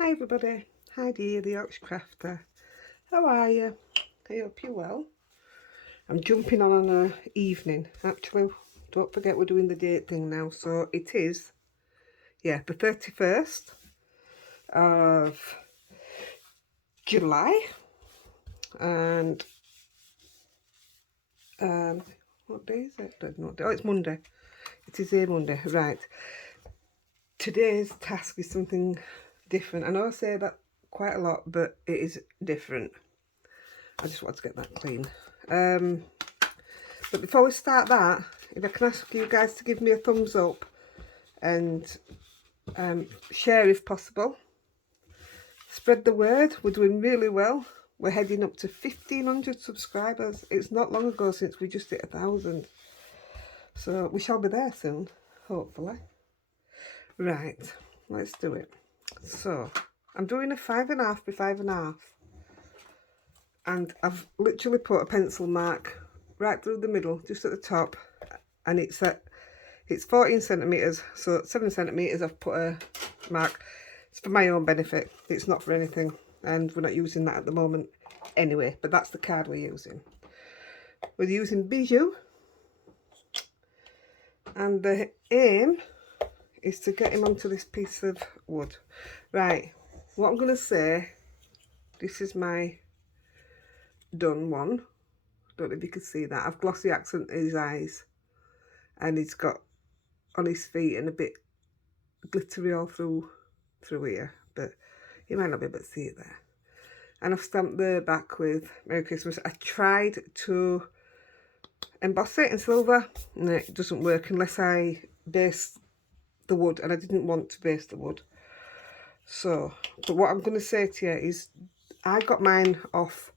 Hi everybody, Heidi the Yorkshire Crafter. How are you? I hope you're well. I'm jumping on an evening. Actually, don't forget we're doing the date thing now. So it is, yeah, the 31st of July. And what day is it? I don't know. Oh, it's Monday. It is a Monday, right. Today's task is something different. I know I say that quite a lot, but it is different. I just want to get that clean. But before we start that, if I can ask you guys to give me a thumbs up and share if possible. Spread the word. We're doing really well. We're heading up to 1,500 subscribers. It's not long ago since we just hit 1,000. So we shall be there soon, hopefully. Right, let's do it. So I'm doing a 5.5 by 5.5. And I've literally put a pencil mark right through the middle, just at the top. And it's 14 centimetres, so 7 centimetres I've put a mark. It's for my own benefit, it's not for anything, and we're not using that at the moment anyway, but that's the card we're using. We're using Bijou, and the aim is to get him onto this piece of wood. Right, what I'm going to say, this is my done one. Don't know if you can see that. I've glossy accent his eyes, and he's got on his feet and a bit glittery all through here, but you might not be able to see it there. And I've stamped the back with Merry Christmas. I tried to emboss it in silver, and it doesn't work unless I base the wood, and I didn't want to base the wood. So, but what I'm going to say to you is I got mine off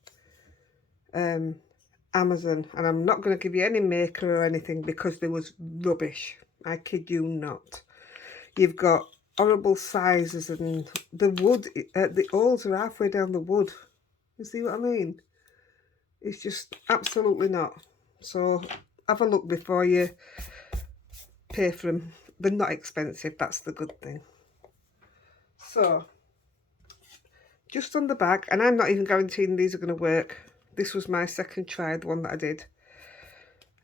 Amazon, and I'm not going to give you any maker or anything because there was rubbish. I kid you not. You've got horrible sizes, and the wood, the holes are halfway down the wood. You see what I mean? It's just absolutely not. So have a look before you pay for them. They're not expensive, that's the good thing. So just on the back, and I'm not even guaranteeing these are going to work. This was my second try, the one that I did.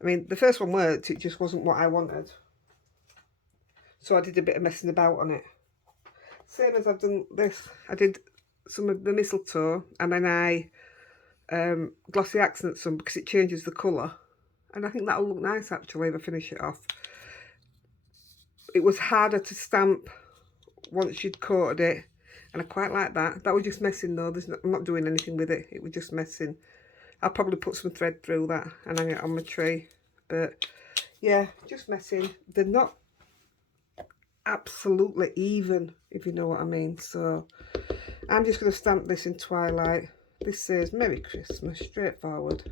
I mean, the first one worked, it just wasn't what I wanted. So I did a bit of messing about on it. Same as I've done this. I did some of the mistletoe, and then I glossy accent some because it changes the colour. And I think that'll look nice actually if I finish it off. It was harder to stamp once you'd coated it, and I quite like that. That was just messing though. I'm not doing anything with it. It was just messing. I'll probably put some thread through that and hang it on my tree. But yeah, just messing. They're not absolutely even, if you know what I mean. So I'm just going to stamp this in Twilight. This says Merry Christmas, straightforward.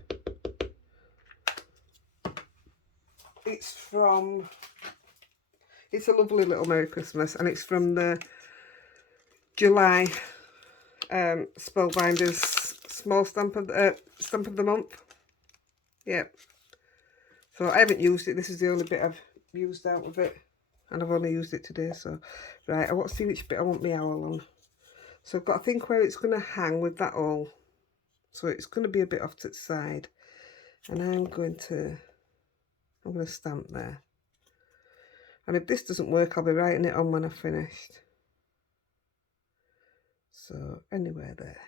It's a lovely little Merry Christmas, and it's from the July Spellbinders small stamp of the month. Yep. So I haven't used it. This is the only bit I've used out of it, and I've only used it today. So right, I want to see which bit I want my owl on. So I've got to think where it's going to hang with that all. So it's going to be a bit off to the side, and I'm going to stamp there. And if this doesn't work, I'll be writing it on when I've finished. So anywhere there.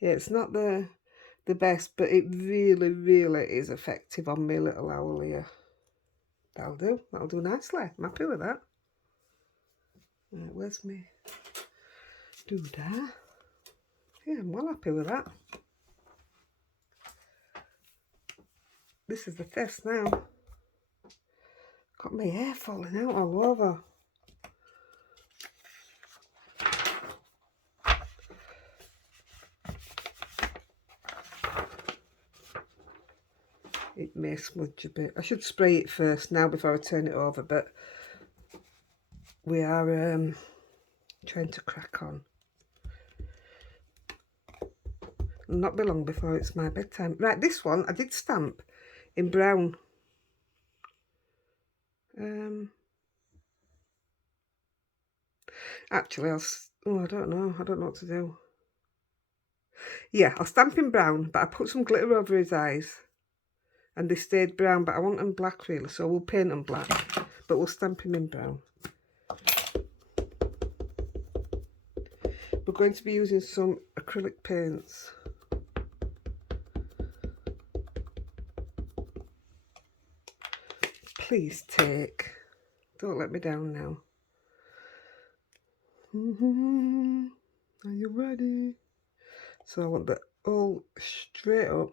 Yeah, it's not the best, but it really, really is effective on my little owl here. That'll do nicely. I'm happy with that. Right, where's me doodah? Yeah, I'm well happy with that. This is the test now. Got my hair falling out all over. It may smudge a bit. I should spray it first now before I turn it over, but we are trying to crack on. Not be long before it's my bedtime. Right, this one I did stamp in brown. Actually, oh, I don't know what to do. Yeah, I'll stamp him brown, but I put some glitter over his eyes and they stayed brown, but I want them black really, so we'll paint them black, but we'll stamp him in brown. We're going to be using some acrylic paints. Please take. Don't let me down now. Are you ready? So I want that all straight up.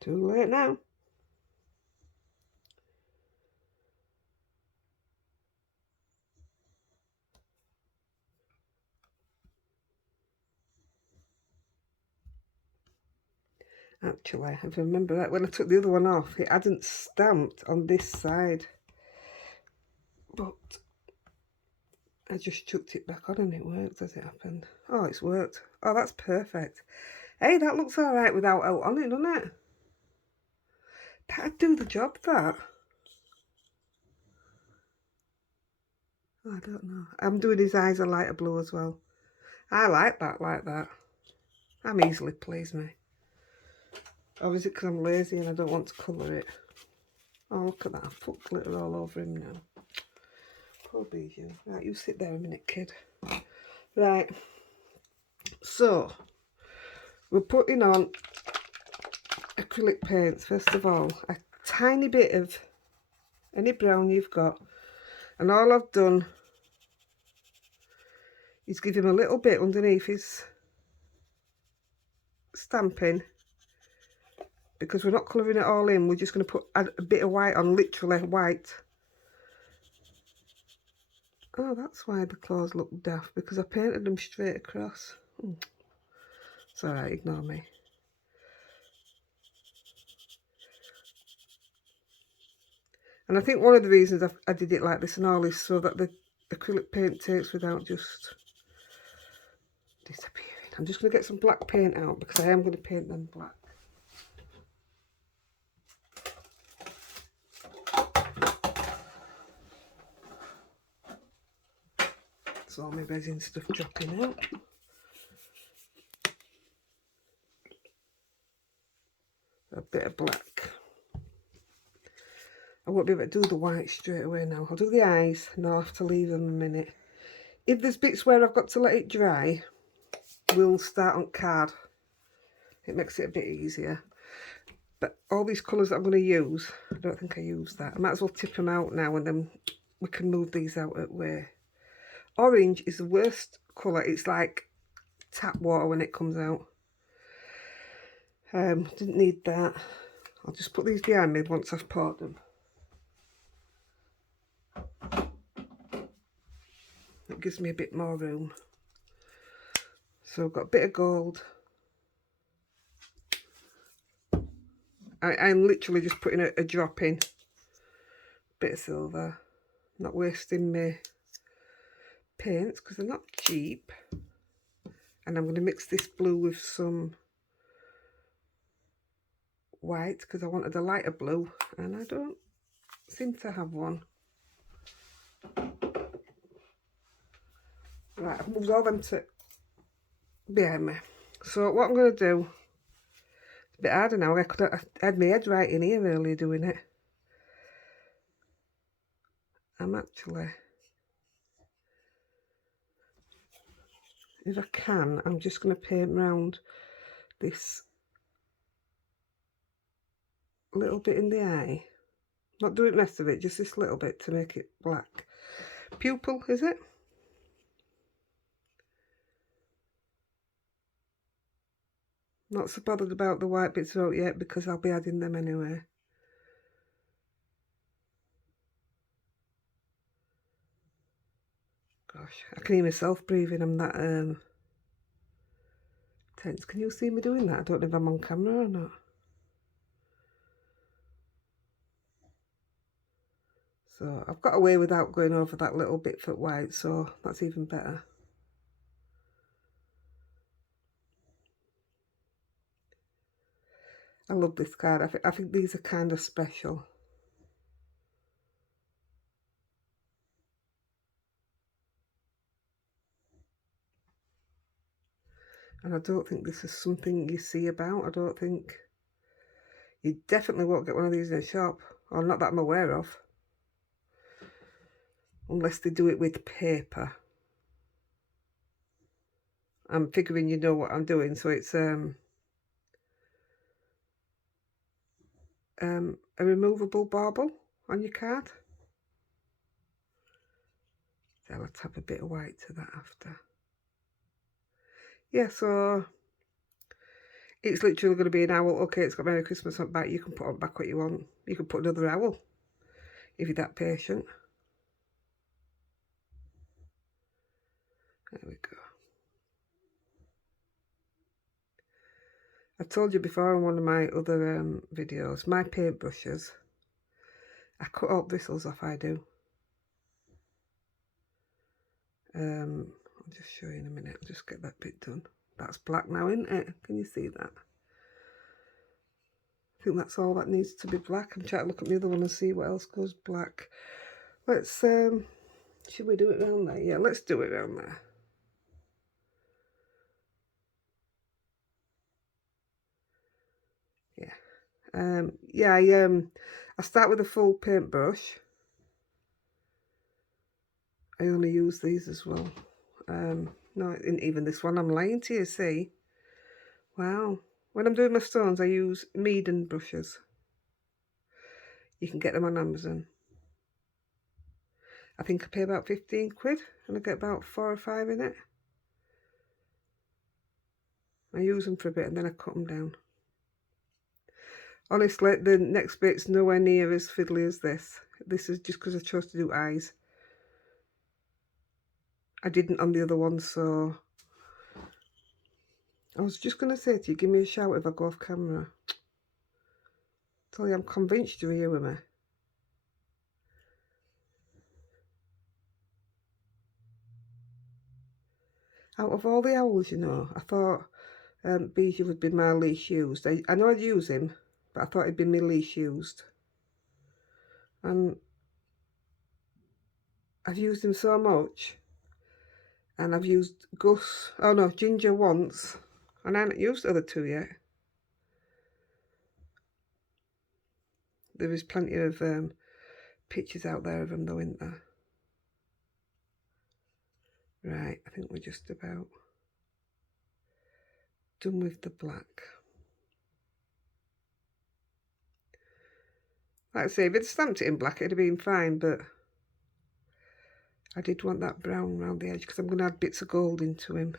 Too late now. Actually, I remember that when I took the other one off, it hadn't stamped on this side. But I just chucked it back on and it worked as it happened. Oh, it's worked. Oh, that's perfect. Hey, that looks all right without out on it, doesn't it? That'd do the job, that. Oh, I don't know. I'm doing his eyes a lighter blue as well. I like that. I'm easily pleased, me. Or is it because I'm lazy and I don't want to colour it? Oh, look at that. I've put glitter all over him now. Poor Bijou. Right, you sit there a minute, kid. Right. So, we're putting on acrylic paints. First of all, a tiny bit of any brown you've got. And all I've done is give him a little bit underneath his stamping. Because we're not colouring it all in, we're just going to add a bit of white on, literally white. Oh, that's why the claws look daft, because I painted them straight across. It's alright, ignore me. And I think one of the reasons I did it like this and all is so that the acrylic paint takes without just disappearing. I'm just going to get some black paint out because I am going to paint them black. So all my resin stuff dropping out. A bit of black. I won't be able to do the white straight away now. I'll do the eyes and I'll have to leave them a minute. If there's bits where I've got to let it dry, we'll start on card. It makes it a bit easier. But all these colours that I'm going to use, I don't think I used that. I might as well tip them out now and then we can move these out at way. Orange is the worst colour. It's like tap water when it comes out. Didn't need that. I'll just put these behind me once I've poured them. It gives me a bit more room. So I've got a bit of gold. I'm literally just putting a drop in. Bit of silver. Not wasting my paints because they're not cheap. And I'm going to mix this blue with some white because I wanted a lighter blue and I don't seem to have one. Right, I've moved all them to behind me. So what I'm going to do, it's a bit harder now. I could have had my head right in here earlier doing it. I'm actually, if I can, I'm just going to paint round this little bit in the eye. Not doing the rest of it, just this little bit to make it black. Pupil, is it? Not so bothered about the white bits out yet because I'll be adding them anyway. Gosh, I can hear myself breathing. I'm that tense. Can you see me doing that? I don't know if I'm on camera or not. So I've got away without going over that little bit for white, so that's even better. I love this card. I think these are kind of special. And I don't think this is something you see about. I don't think... You definitely won't get one of these in a shop. Or not that I'm aware of. Unless they do it with paper. I'm figuring you know what I'm doing. So it's a removable bauble on your card. So let's have a bit of white to that after. Yeah, so it's literally going to be an owl. Okay, it's got Merry Christmas on back. You can put on back what you want. You can put another owl if you're that patient. There we go. I told you before in one of my other videos, my paintbrushes, I cut all bristles off, I do. I'll just show you in a minute. I'll just get that bit done. That's black now, isn't it? Can you see that? I think that's all that needs to be black. I'm trying to look at the other one and see what else goes black. Let's, should we do it around there? Yeah, let's do it around there. Yeah. I start with a full paintbrush. I only use these as well. No, in even this one, I'm lying to you, see? Wow. When I'm doing my stones, I use Meaden brushes. You can get them on Amazon. I think I pay about 15 quid and I get about 4 or 5 in it. I use them for a bit and then I cut them down. Honestly, the next bit's nowhere near as fiddly as this. This is just because I chose to do eyes. I didn't on the other one, so... I was just going to say to you, give me a shout if I go off camera. Tell you, I'm convinced you're here with me. Out of all the owls, you know, I thought Bijou would be my least used. I know I'd use him, but I thought he'd be my least used. And I've used him so much. And I've used Ginger once. And I haven't used the other two yet. There is plenty of pictures out there of them though, isn't there? Right, I think we're just about done with the black. Like I say, if I'd stamped it in black, it'd have been fine, but I did want that brown around the edge because I'm going to add bits of gold into him.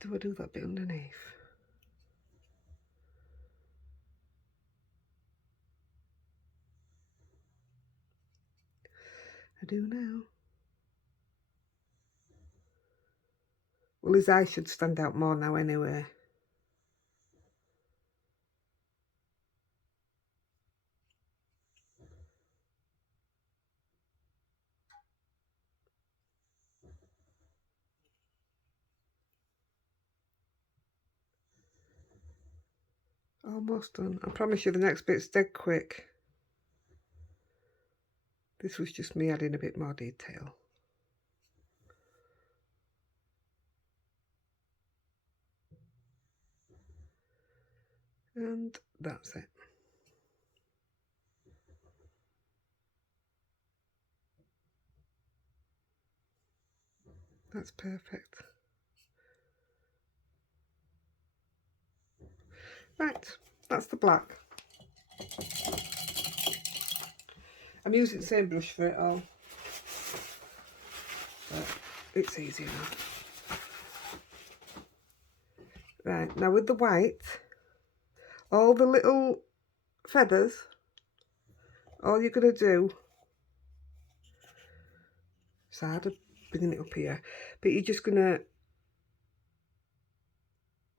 Do I do that bit underneath? I do now. Well, his eye should stand out more now anyway. Almost done. I promise you the next bit's dead quick. This was just me adding a bit more detail. And that's it. That's perfect. Right, that's the black. I'm using the same brush for it all. But it's easy enough. Right, now with the white, all the little feathers all you're going to do, it's hard bringing it up here, but you're just going to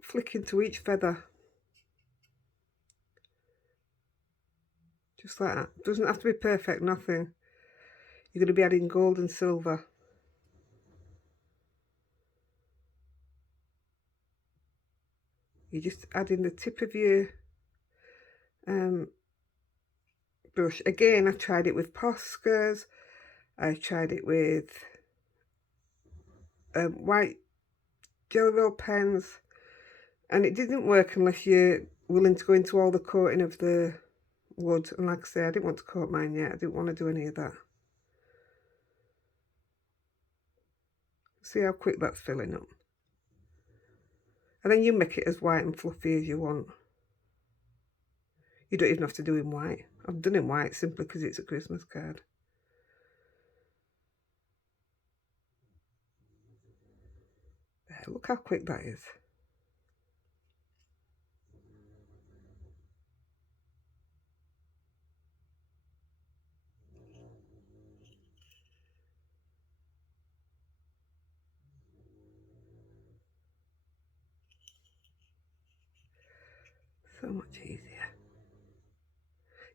flick into each feather. Just like that. Doesn't have to be perfect, nothing. You're going to be adding gold and silver. You're just adding the tip of your brush. Again, I tried it with Poscas. I tried it with white Jelly Roll pens, and it didn't work unless you're willing to go into all the coating of the wood. And like I say, I didn't want to coat mine yet. I didn't want to do any of that. See how quick that's filling up. And then you make it as white and fluffy as you want. You don't even have to do it in white. I've done it in white simply because it's a Christmas card. There, look how quick that is. So much easier.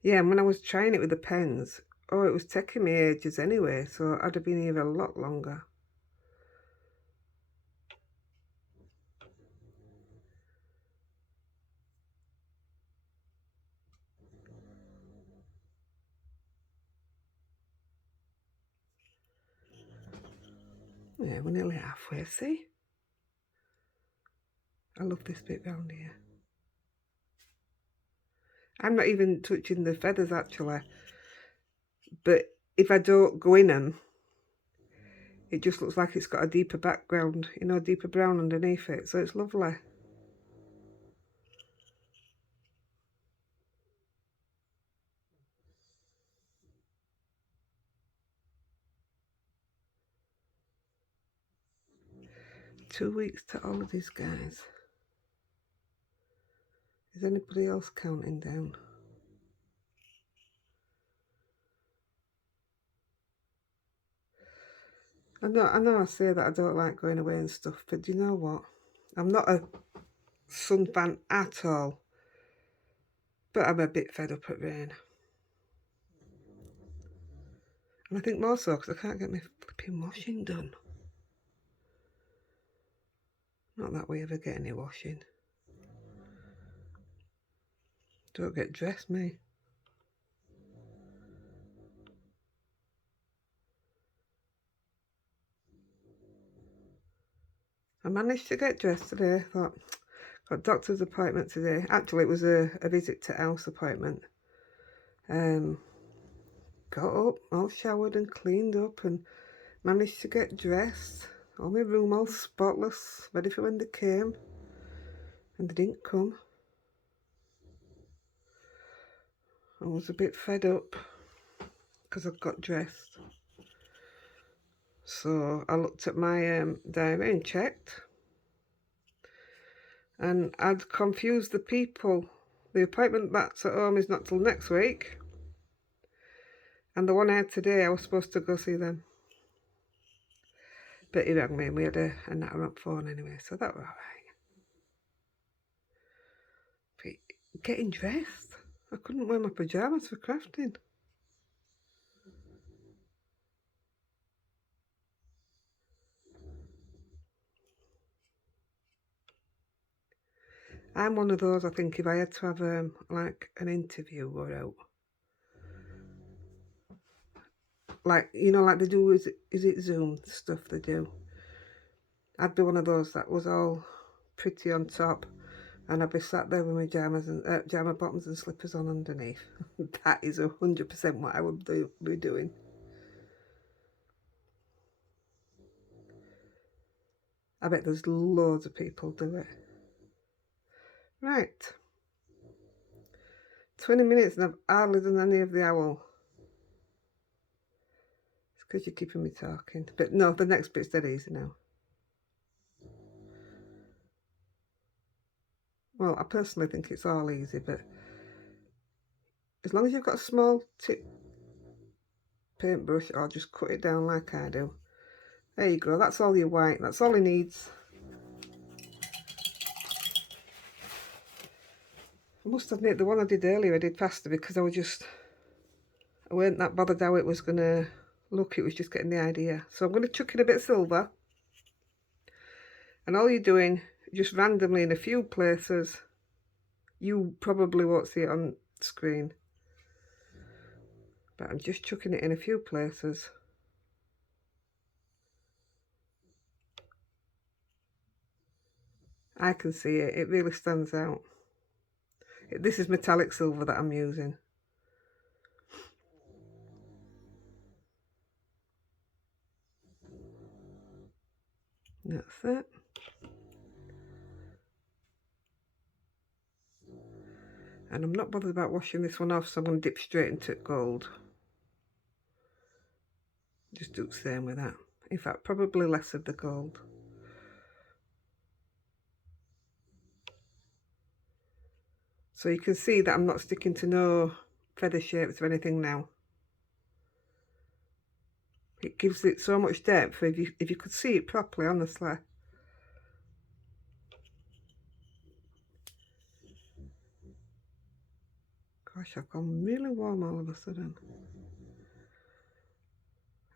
Yeah, and when I was trying it with the pens, oh, it was taking me ages anyway, so I'd have been here a lot longer. Yeah, we're nearly halfway, see? I love this bit round here. I'm not even touching the feathers actually, but if I don't go in them, it just looks like it's got a deeper background, you know, deeper brown underneath it, so it's lovely. "2 weeks to holidays, guys." Is anybody else counting down? I know I say that I don't like going away and stuff, but do you know what? I'm not a sun fan at all, but I'm a bit fed up at rain. And I think more so because I can't get my flipping washing done. Not that we ever get any washing. Don't get dressed, me. I managed to get dressed today. I thought, got doctor's appointment today. Actually, it was a visit to house appointment. Got up, all showered and cleaned up, and managed to get dressed. All my room all spotless, ready for when they came. And they didn't come. I was a bit fed up because I got dressed. So I looked at my diary and checked. And I'd confused the people. The appointment that's at home is not till next week. And the one I had today, I was supposed to go see them. But he rang me and we had a natter on phone anyway, so that was alright. But getting dressed, I couldn't wear my pyjamas for crafting. I'm one of those, I think, if I had to have like an interview or out, like, you know, like they do, is it Zoom stuff they do? I'd be one of those that was all pretty on top, and I'd be sat there with my jammers and jammer bottoms and slippers on underneath. That is 100% what I would be doing. I bet there's loads of people do it. Right. 20 minutes and I've hardly done any of the owl. It's because you're keeping me talking. But no, the next bit's dead easy now. Well, I personally think it's all easy, but as long as you've got a small tip paintbrush or just cut it down like I do. There you go, that's all your white, that's all it needs. I must admit, the one I did earlier I did faster because I weren't that bothered how it was going to look, it was just getting the idea. So I'm going to chuck in a bit of silver. And all you're doing, just randomly in a few places, you probably won't see it on screen, but I'm just chucking it in a few places. I can see it, it really stands out. This is metallic silver that I'm using. That's it. And I'm not bothered about washing this one off, so I'm going to dip straight into gold. Just do the same with that. In fact, probably less of the gold. So you can see that I'm not sticking to no feather shapes or anything now. It gives it so much depth if you could see it properly, honestly. Gosh, I've gone really warm all of a sudden.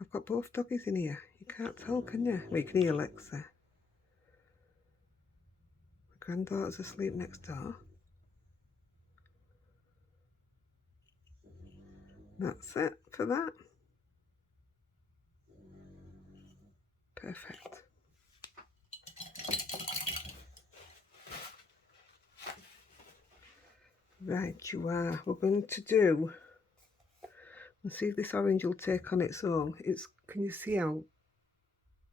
I've got both doggies in here. You can't tell, can you? Well, you can hear Lexi. My granddaughter's asleep next door. That's it for that. Perfect. Right, you are. We're going to do, and see if this orange will take on its own. Can you see how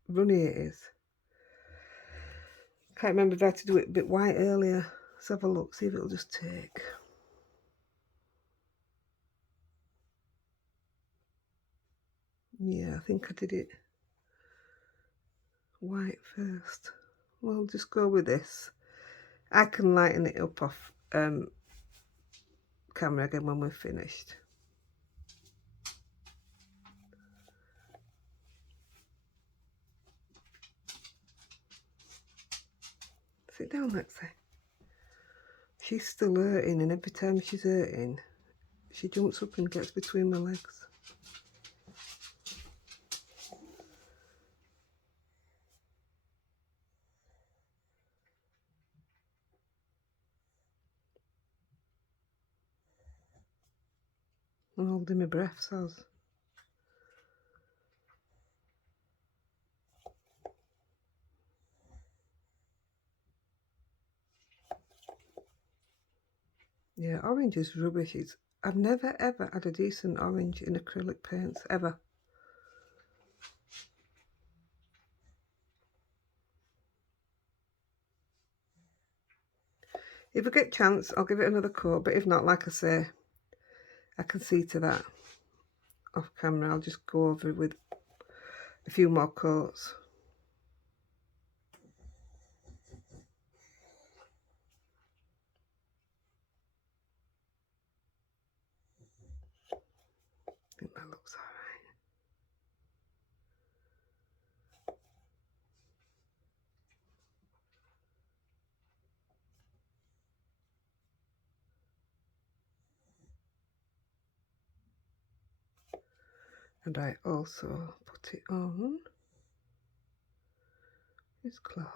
runny it is? Can't remember if I had to do it a bit white earlier. Let's have a look, see if it'll just take. Yeah, I think I did it white first. Well, just go with this. I can lighten it up off camera again when we're finished. Sit down, Lexi. She's still hurting, and every time she's hurting, she jumps up and gets between my legs. I'm holding my breath, Saz. Yeah, orange is rubbish. I've never ever had a decent orange in acrylic paints, ever. If I get a chance, I'll give it another coat, but if not, like I say, I can see to that off camera. I'll just go over it with a few more coats. I think that looks alright. And I also put it on his clothes.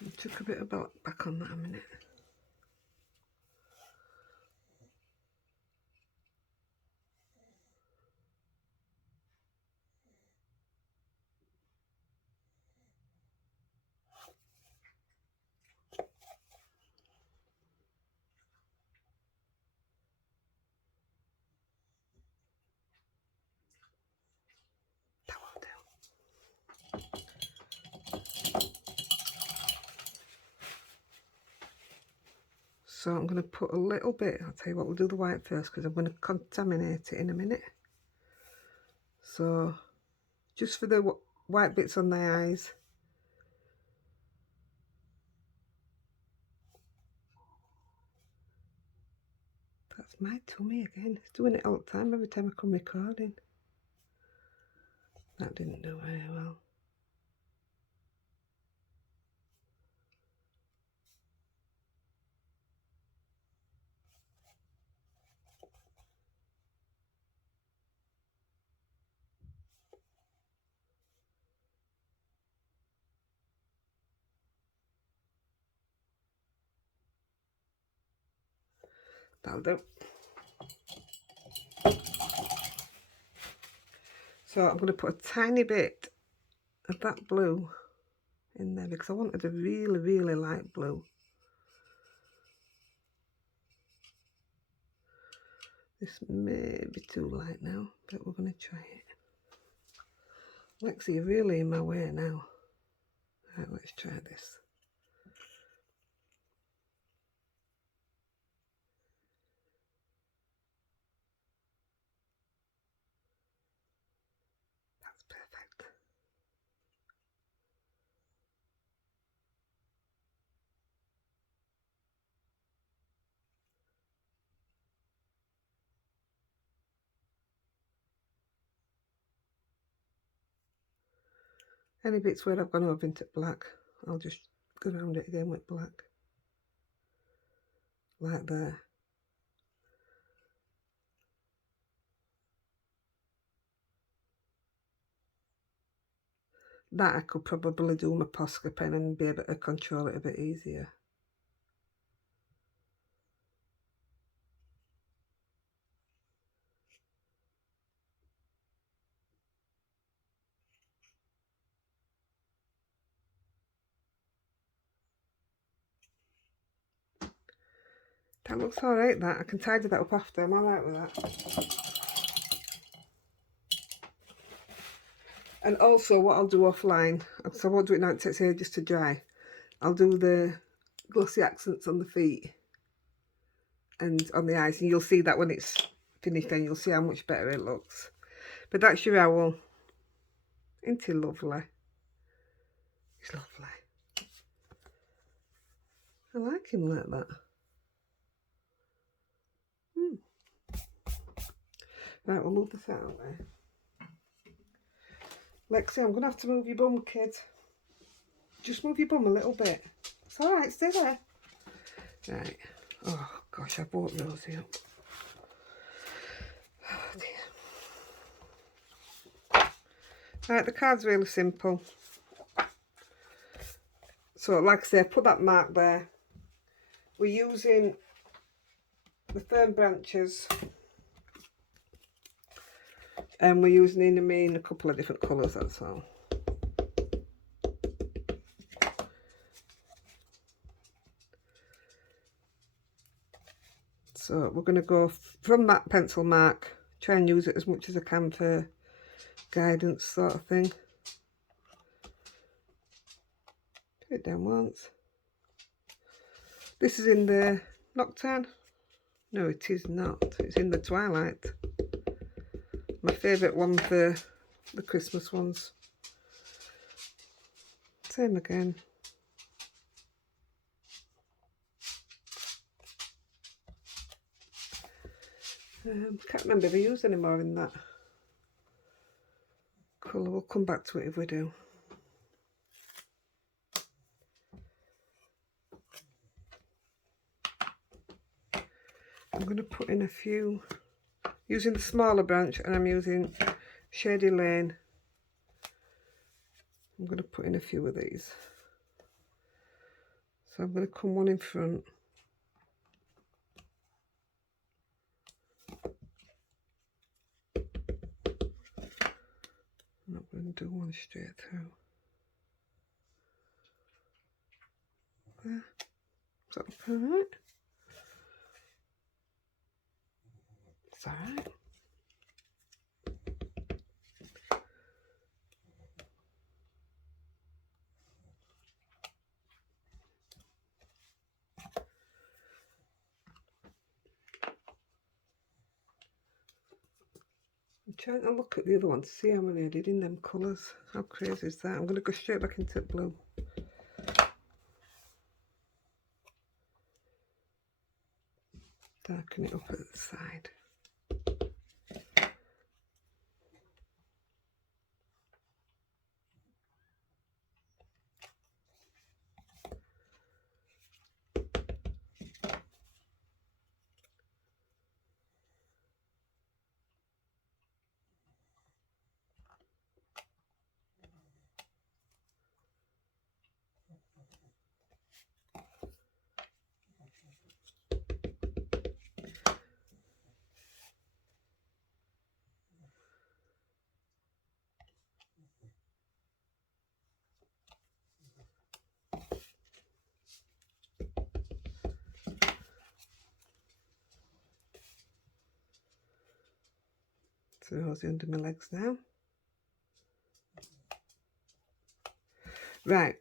I took a bit of back on that a minute. That won't do. So I'm going to put a little bit, I'll tell you what, we'll do the white first because I'm going to contaminate it in a minute. So just for the white bits on the eyes. That's my tummy again. It's doing it all the time, every time I come recording. That didn't do very well. That'll do. So I'm going to put a tiny bit of that blue in there because I wanted a really, really light blue. This may be too light now, but we're going to try it. Lexi, you're really in my way now. Right, let's try this. That's perfect. Any bits where I've gone over into black, I'll just go around it again with black. Like there. That I could probably do my Posca pen and be able to control it a bit easier. That looks alright, that. I can tidy that up after. I'm alright with that. And also what I'll do offline, so I won't do it now, it takes ages to dry. I'll do the glossy accents on the feet and on the eyes, and you'll see that when it's finished then you'll see how much better it looks. But that's your owl. Isn't he lovely? He's lovely. I like him like that. Right, we'll move this out of there. Lexi, I'm going to have to move your bum, kid. Just move your bum a little bit. It's alright, stay there. Right. Oh, gosh, I brought Rosie up. Oh, dear. Right, the card's really simple. So, like I say, I put that mark there. We're using the fern branches. And we're using in a couple of different colours, that's all. So we're going to go from that pencil mark, try and use it as much as I can for guidance sort of thing. Put it down once. This is in the Nocturne. No, it is not. It's in the Twilight. My favourite one for the Christmas ones. Same again. Can't remember if I used any more in that colour. We'll come back to it if we do. I'm going to put in a few, using the smaller branch, and I'm using Shady Lane. I'm going to put in a few of these. So I'm going to come one in front. I'm not going to do one straight through. There. Is that alright? It's alright. trying to look at the other one to see how many I did in them colours. How crazy is that? I'm going to go straight back into blue. Darken it up at the side. So those are under my legs now. Right,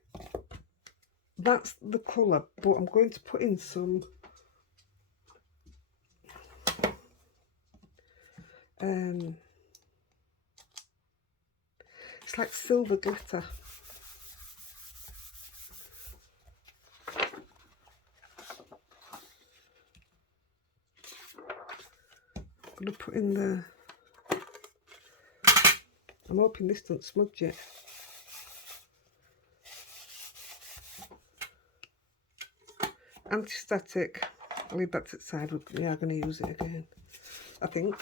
that's the colour, but I'm going to put in some it's like silver glitter. I'm going to put in the, I'm hoping this doesn't smudge it. Anti-static, I'll leave that to the side. We are going to use it again, I think,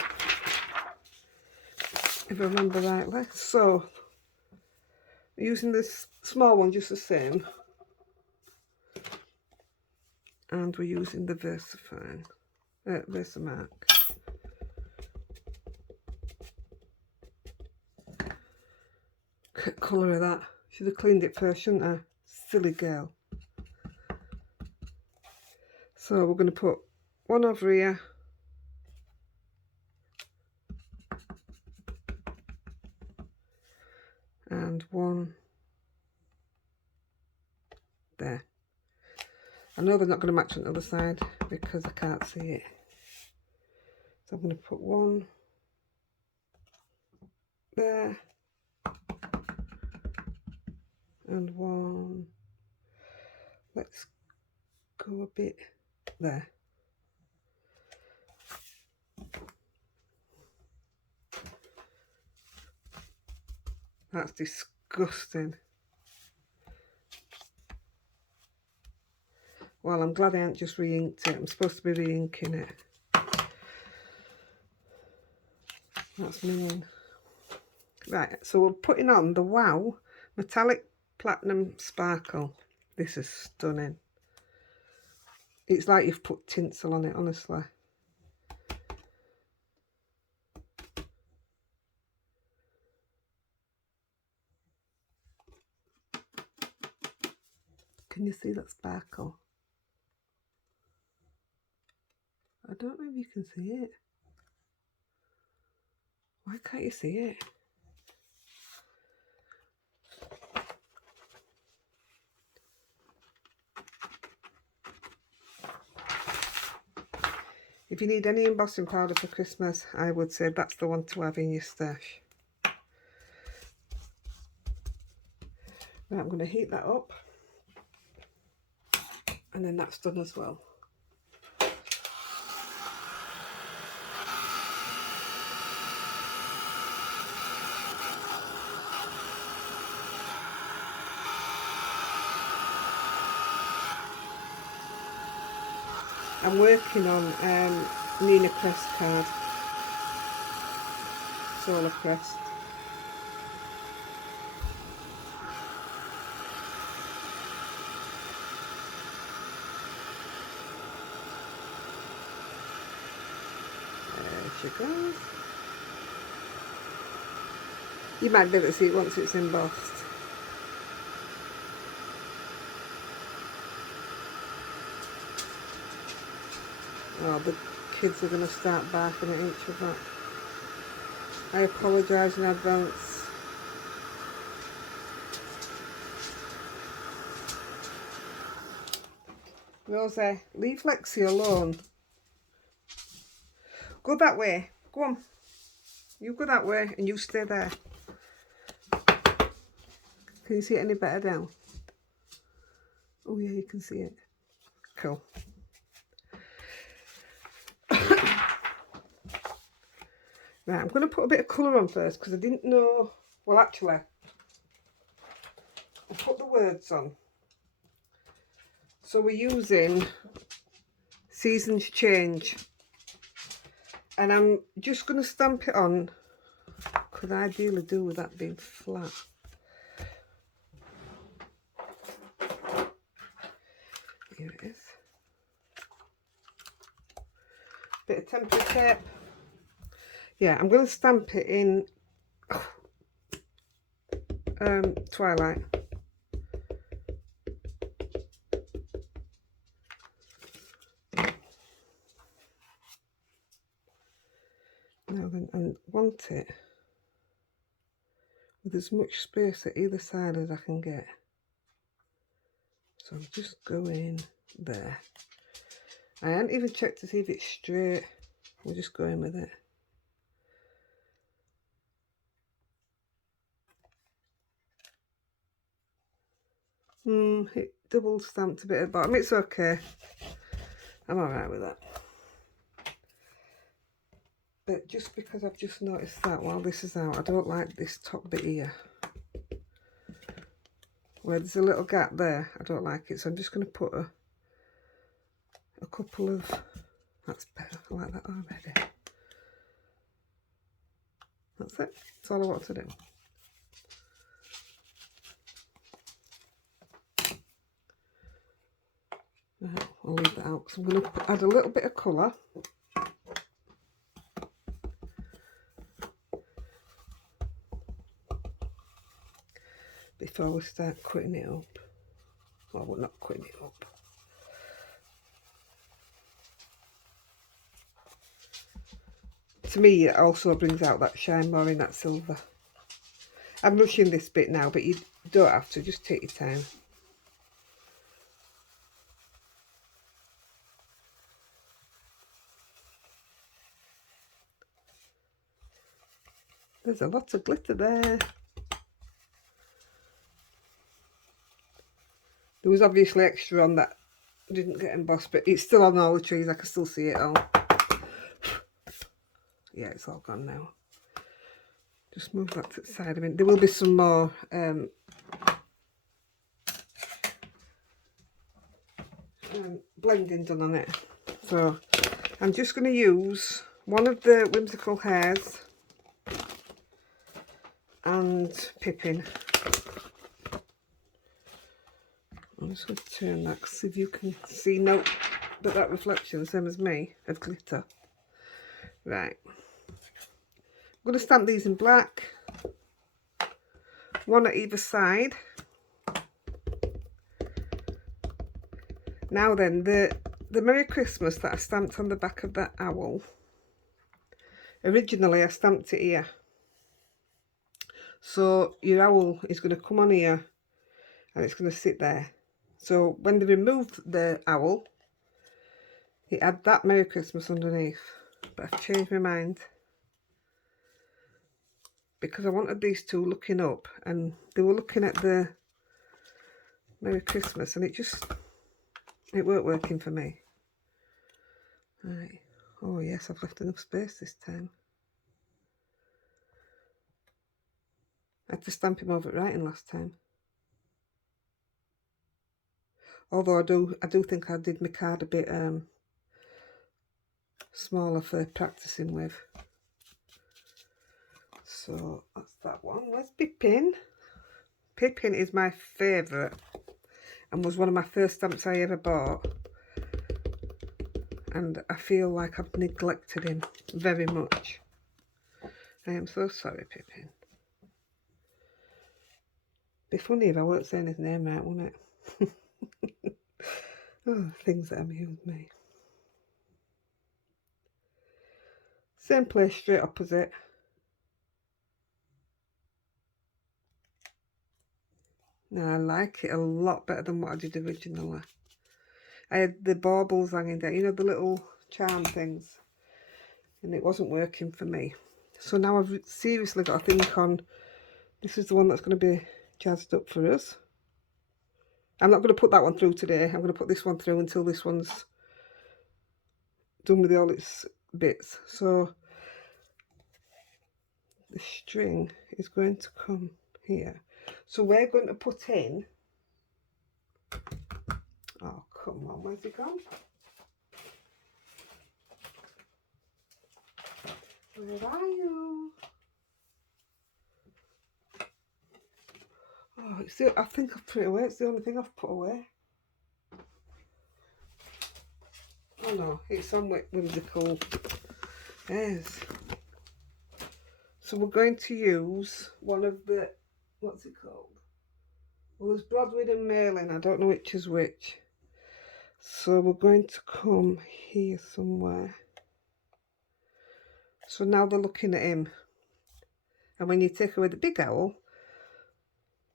if I remember rightly. So, using this small one just the same, and we're using the Versamark. Colour of that. Should have cleaned it first, shouldn't I? Silly girl. So we're going to put one over here, and one there. I know they're not going to match on the other side because I can't see it. So I'm going to put one there and one, let's go a bit there. That's disgusting. Well, I'm glad I haven't just re-inked it. I'm supposed to be re-inking it. That's mean. Right, so we're putting on the Wow Metallic Platinum Sparkle. This is stunning. It's like you've put tinsel on it, honestly. Can you see that sparkle? I don't know if you can see it. Why can't you see it? If you need any embossing powder for Christmas, I would say that's the one to have in your stash. Right, I'm going to heat that up, and then that's done as well. I'm working on Nina Crest card, Solar Crest. There she goes. You might be able to see it once it's embossed. Oh, the kids are going to start barking at each other. I apologise in advance. Rosie, leave Lexi alone. Go that way. Go on. You go that way and you stay there. Can you see it any better now? Oh yeah, you can see it. Cool. Right, I'm going to put a bit of colour on first because I didn't know. Well, actually, I put the words on. So we're using Seasons Change. And I'm just going to stamp it on. Could ideally do with that being flat. Here it is. Bit of temporary tape. Yeah, I'm going to stamp it in Twilight. Now then, I want it with as much space at either side as I can get. So I'm just going there. I hadn't even checked to see if it's straight. We're just going with it. It double stamped a bit at the bottom. It's okay. I'm alright with that. But just because I've just noticed that while this is out, I don't like this top bit here. Where there's a little gap there, I don't like it. So I'm just going to put a couple of... That's better. I like that already. That's it. That's all I want to do. Right, I'll leave that out because I'm going to add a little bit of colour. Before we start cutting it up. Well, we're not cutting it up. To me, it also brings out that shine more in that silver. I'm rushing this bit now, but you don't have to. Just take your time. There's a lot of glitter there. There was obviously extra on that didn't get embossed, but it's still on all the trees. I can still see it all. Yeah, it's all gone now. Just move that to the side of it. There will be some more blending done on it. So I'm just going to use one of the whimsical hairs and Pippin. I'm just going to turn that because if you can see, note that reflection, same as me, of glitter. Right. I'm going to stamp these in black, one at either side. Now then, the Merry Christmas that I stamped on the back of that owl, originally I stamped it here. So your owl is going to come on here and it's going to sit there. So when they removed the owl, it had that Merry Christmas underneath. But I've changed my mind, because I wanted these two looking up and they were looking at the Merry Christmas and it weren't working for me. Right. Oh yes, I've left enough space this time. I had to stamp him over at writing last time. Although I do think I did my card a bit smaller for practicing with. So that's that one. Where's Pippin? Pippin is my favourite and was one of my first stamps I ever bought. And I feel like I've neglected him very much. I am so sorry, Pippin. Be funny if I weren't saying his name right, wouldn't it? Oh, things that amuse me. Same place, straight opposite. Now I like it a lot better than what I did originally. I had the baubles hanging down, you know, the little charm things, and it wasn't working for me. So now I've seriously got to think on, this is the one that's going to be jazzed up for us. I'm not going to put that one through today. I'm going to put this one through until this one's done with all its bits. So the string is going to come here. So we're going to put in, oh come on, where's it gone? Where are you? Oh, it's the, I think I've put it away. It's the only thing I've put away. Oh no, it's on whimsical. Yes. So we're going to use one of the, what's it called? Well, there's Broadwood and Merlin. I don't know which is which. So we're going to come here somewhere. So now they're looking at him. And when you take away the big owl,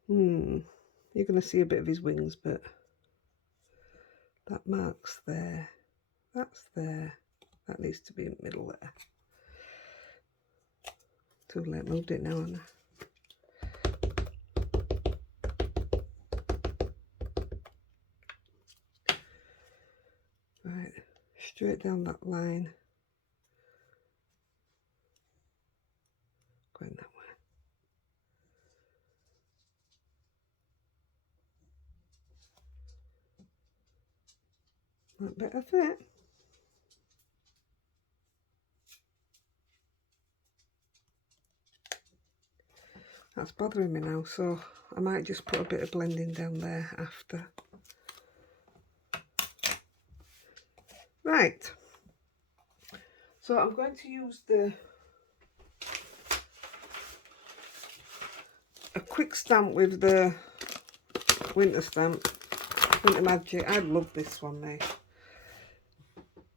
you're going to see a bit of his wings, but that mark's there. That's there. That needs to be in the middle there. Too late, moved it now, haven't I? Right, straight down that line. Going that way. That better fit. That's bothering me now, so I might just put a bit of blending down there after. Right, so I'm going to use a quick stamp with the winter stamp, Winter Magic. I love this one, mate.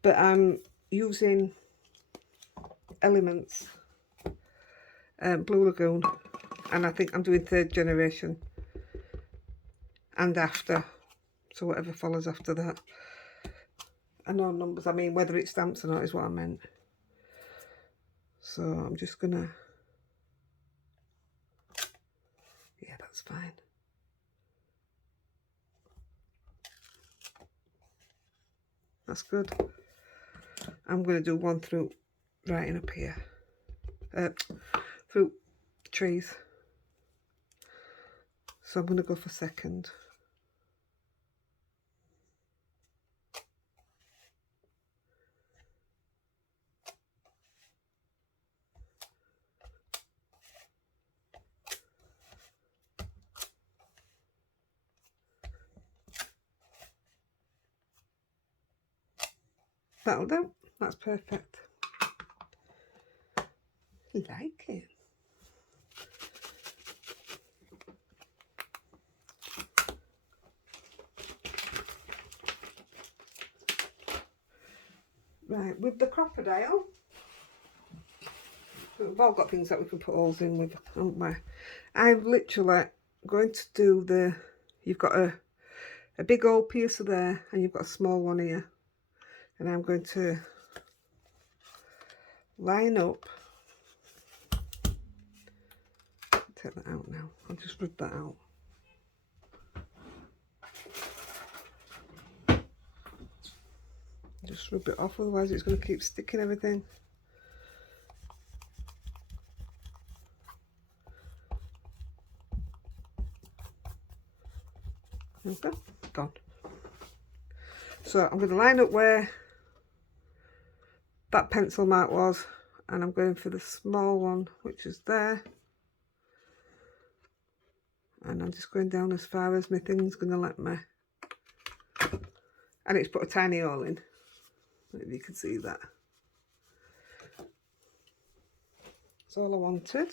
But I'm using Elements, Blue Lagoon, and I think I'm doing 3rd generation and after, so whatever follows after that. I know numbers, I mean whether it's stamps or not is what I meant. So I'm just gonna, yeah, that's fine. That's good. I'm going to do one through writing up here, through trees. So I'm going to go for 2nd. That'll do. That's perfect. Like it. Right, with the crocodile, we've all got things that we can put holes in with, haven't we? I'm literally going to do the, you've got a big old piercer there and you've got a small one here. And I'm going to line up, take that out now, I'll just rub that out. Just rub it off, otherwise it's going to keep sticking everything. Okay, gone. So I'm going to line up where that pencil mark was, and I'm going for the small one, which is there. And I'm just going down as far as my thing's going to let me. And it's put a tiny hole in, if you can see that. That's all I wanted.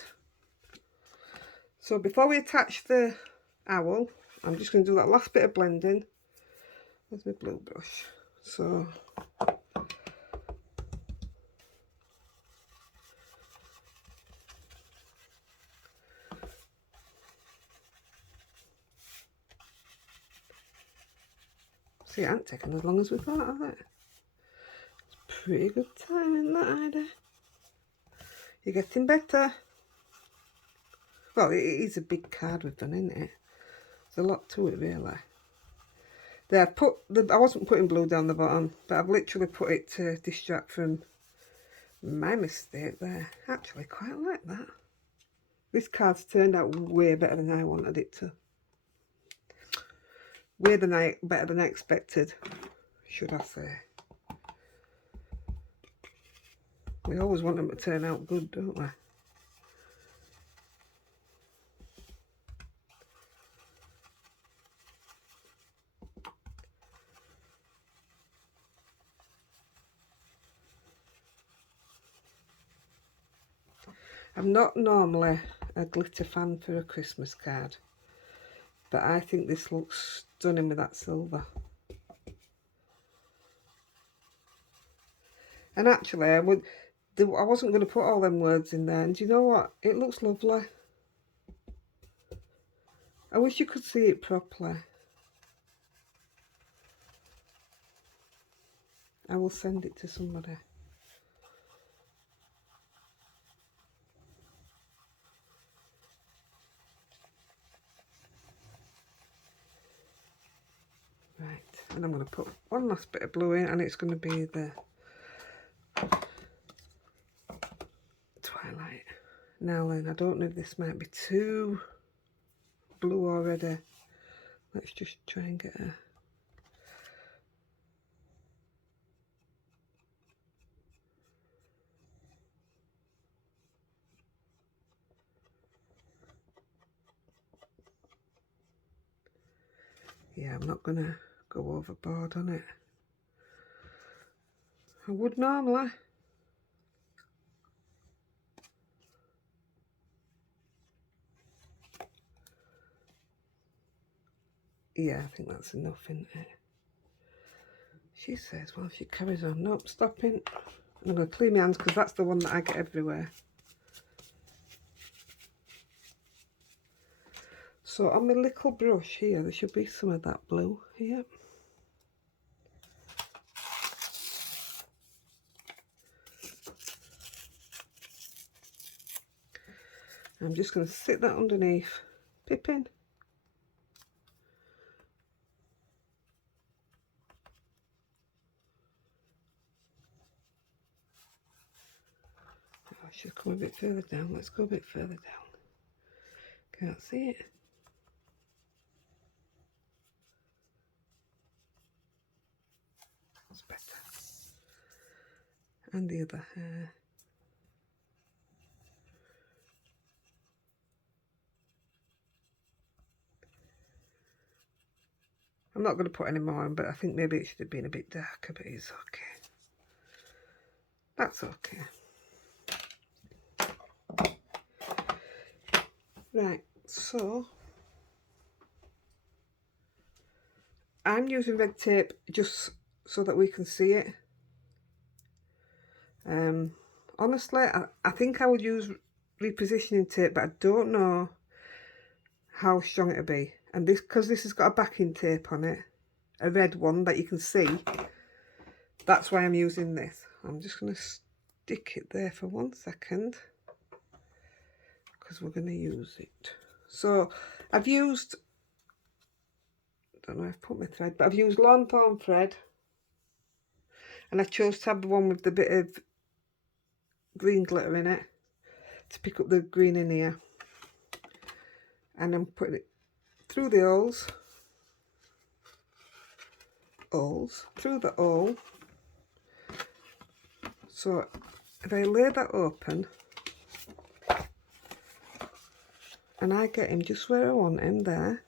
So before we attach the owl, I'm just going to do that last bit of blending. Where's my blue brush? So see, it ain't taken as long as we thought, has it? It's pretty good timing, that, Heidi. You're getting better. Well, it is a big card we've done, isn't it? There's a lot to it, really. There, I wasn't putting blue down the bottom, but I've literally put it to distract from my mistake there. Actually, quite like that. This card's turned out way better than I wanted it to. Better than I expected, should I say. We always want them to turn out good, don't we? I'm not normally a glitter fan for a Christmas card, but I think this looks stunning with that silver. And actually, I wasn't going to put all them words in there, and do you know what? It looks lovely. I wish you could see it properly. I will send it to somebody. Right, and I'm going to put one last bit of blue in, and it's going to be the Twilight. Now then, I don't know if this might be too blue already. Let's just try and get a... Yeah, I'm not going to go overboard on it. I would normally. Yeah, I think that's enough, isn't it? She says, well, she carries on. Nope, stopping. I'm going to clean my hands because that's the one that I get everywhere. So on my little brush here, there should be some of that blue here. I'm just going to sit that underneath, pippin. Oh, I should come a bit further down. Let's go a bit further down. Can't see it. That's better. And the other hair. I'm not going to put any more on, but I think maybe it should have been a bit darker, but it's okay. That's okay. Right, so I'm using red tape just so that we can see it. Honestly, I think I would use repositioning tape, but I don't know how strong it'll be. And this, because this has got a backing tape on it, a red one that you can see, that's why I'm using this. I'm just going to stick it there for 1 second because we're going to use it. So I've used, I don't know if I've put my thread, but I've used Lawn thread, and I chose to have the one with the bit of green glitter in it to pick up the green in here. And I'm putting it through the holes, through the hole. So if I lay that open and I get him just where I want him there,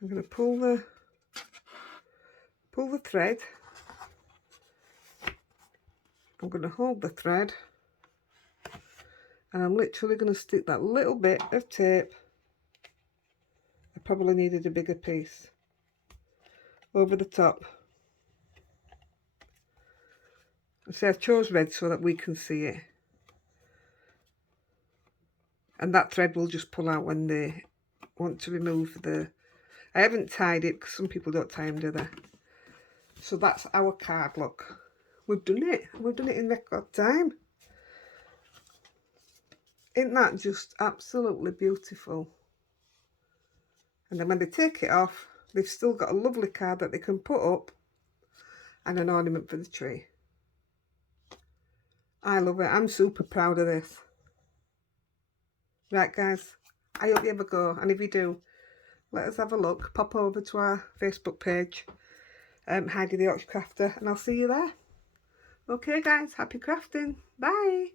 I'm going to pull the thread. I'm going to hold the thread, and I'm literally going to stick that little bit of tape, I probably needed a bigger piece, over the top. So I chose red so that we can see it, and that thread will just pull out when they want to remove the... I haven't tied it because some people don't tie them, do they? So that's our card, look. We've done it. We've done it in record time. Isn't that just absolutely beautiful? And then when they take it off, they've still got a lovely card that they can put up and an ornament for the tree. I love it. I'm super proud of this. Right, guys, I hope you ever go. And if you do, let us have a look. Pop over to our Facebook page, Heidi the Orchard Crafter, and I'll see you there. Okay, guys, happy crafting. Bye.